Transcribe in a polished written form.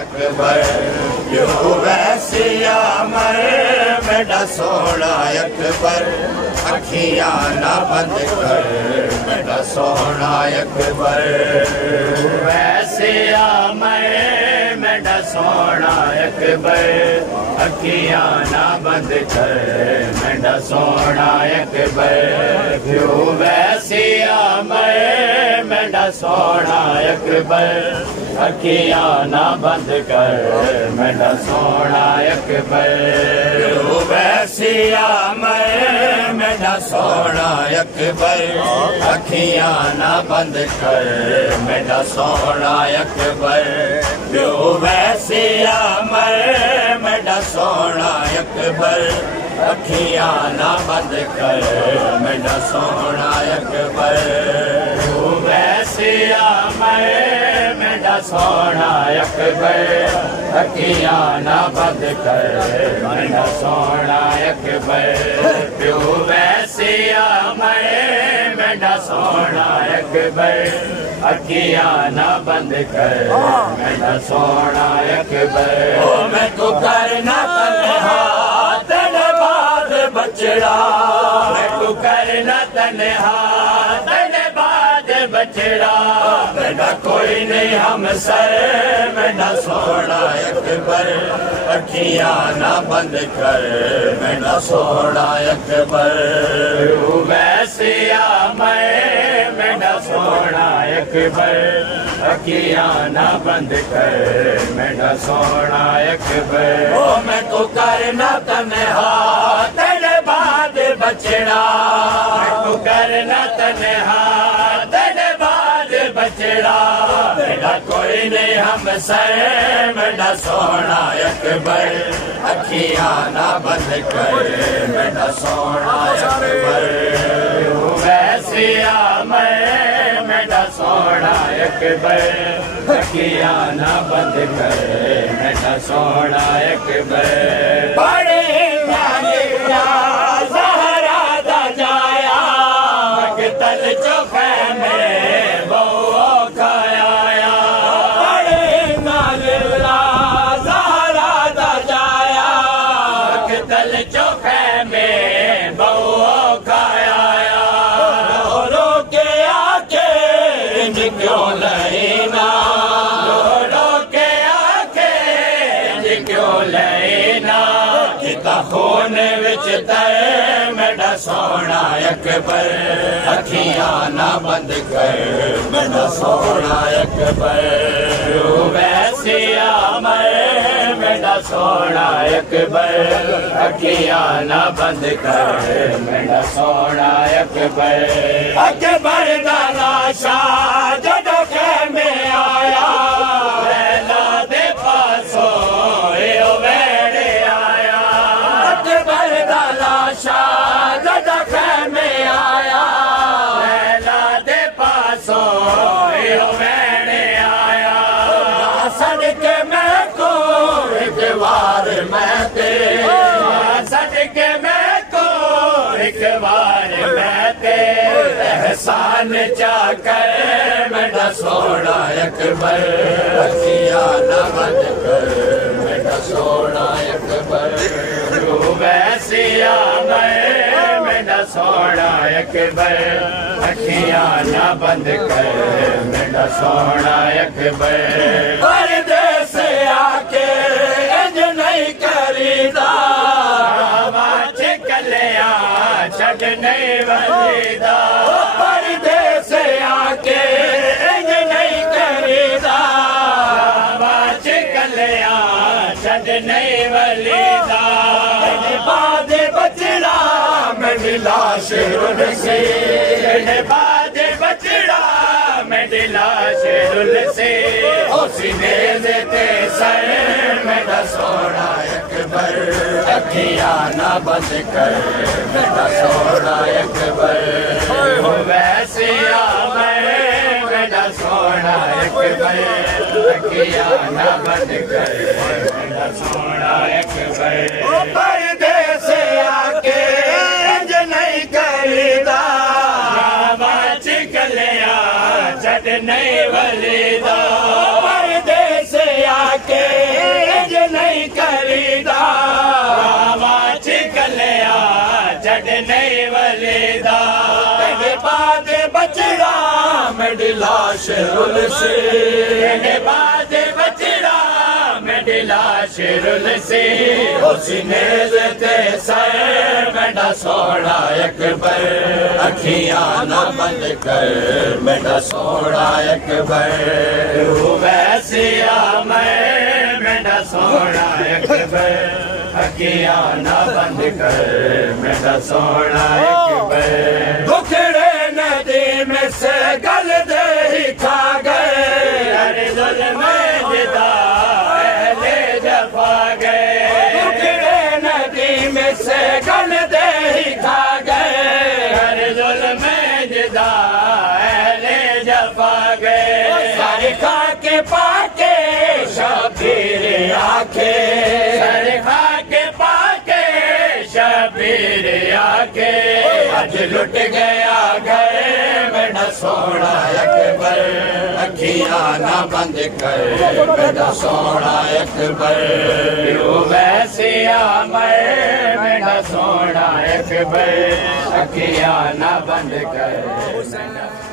अकबर यो वैसिया मर मेरा सोना अकबर अखियां ना बंद कर मेरा सोना अकबर वैसिया मर मेरा सोना अकबर अखियां ना बंद कर मेरा सोना अकबर यो वैसिया मर मेरा सोना अकबर अखियां ना बंद कर मेरा सोना अकबर वैसिया मैं मेरा सोना अकबर अखियां ना बंद कर मेरा सोना अकबर वैसिया मैं मेरा सोना अकबर अखियां ना बंद कर मेरा सोना अकबर वैसिया मैं मेरा सोना अकबर अखियां ना बंद कर मेरा सोना अकबर प्यो वैसिया मैं मेरा सोना अकबर अखियां ना बंद कर मेरा सोना अकबर मैं तो करना तन्हा तेरे बाद बचड़ा मैं तो करना तन्हा तेरे बाद बचड़ा मेरा कोई नहीं हम सर मेरा सोना अकबर अखियां ना बंद कर मेरा सोना अकबर वैसिया मैं मेरा सोना अकबर अखियां ना बंद कर मेरा सोना अकबर मैं तो करना तन्हा तेरे बाद बचड़ा मैं तो करना तन्हा तेरे बाद बचड़ा मेरा कोई नहीं हम सर मेरा सोना अकबर अखियां ना बंद कर मेरा सोना अकबर वैसिया मैं मेरा सोना अकबर अखियां ना बंद कर मेरा सोना अकबर बड़े ज़हरा दा जाया तल चौखे में बहु खाया बड़े नाला ज़हरा दा जाया तल चौखे में बहु खाया रो के आके क्यों लेना रो के आके क्यों लेना किता खून विच तय मेरा सोना अकबर अखियां ना बंद कर मेरा सोना अकबर वैसिया मैं मेरा सोना अकबर अखियां ना बंद कर मेरा सोना अकबर अकबर दा लाशा जदों खेमे आया लैला दे पासों ओ वेड़े आया अकबर दा लाशा जदों खेमे आया लैला दे पासों ओ वेड़े आया सदके मैं को एक बार मैं ते सदके मैं को एक बार मैं ते एहसान चाकर मेरा सोना अकबर अखियां ना बंद कर मेरा सोना अकबर वैसिया मैं मेरा सोना अकबर अखियां ना बंद कर मेरा सोना अकबर परदेस आके इंज नहीं करीदा कलिया छड़ नहीं वलीदा परदेस आके इंज नहीं करीदा कलिया छड़ नहीं वलीदा बाद बचड़ा मेरी लाश रुल से बाद बचड़ा मेरी लाश रुल से सीने देते सर मेरा सोना अकबर अखियां ना बंद कर मेरा सोना अकबर वैसिया मैं मेरा सोना अकबर अखियां ना बंद कर मेरा सोना अकबर परदेस आके इंज नहीं करीदा कलिया छड़ नहीं वलीदा परदेस आके दिला शेरुल से बाजे बचड़ा मैं दिला शेरुल से उसने ते सर मेरा सोना अकबर अखियां ना बंद कर मेरा सोना अकबर वैसे आ मैं मेरा सोना अकबर अखियां ना बंद कर मेरा सोना अकबर दुखड़े नदी में से गल दे ही खा गए अरे जुल्म जिदा अहले जफा गए दुखड़े नदी में से गल दे ही खा गए अरे जुल्म जिदा अहले जफा गए सारे खा के पाके शबीर आखे सारे खा के पाके शबीर आके आज लुट गया घर मेरा सोना अकबर अखियां ना बंद कर मेरा सोना अकबर वैसे आ मैं मेरा सोना अकबर अखियां ना बंद कर।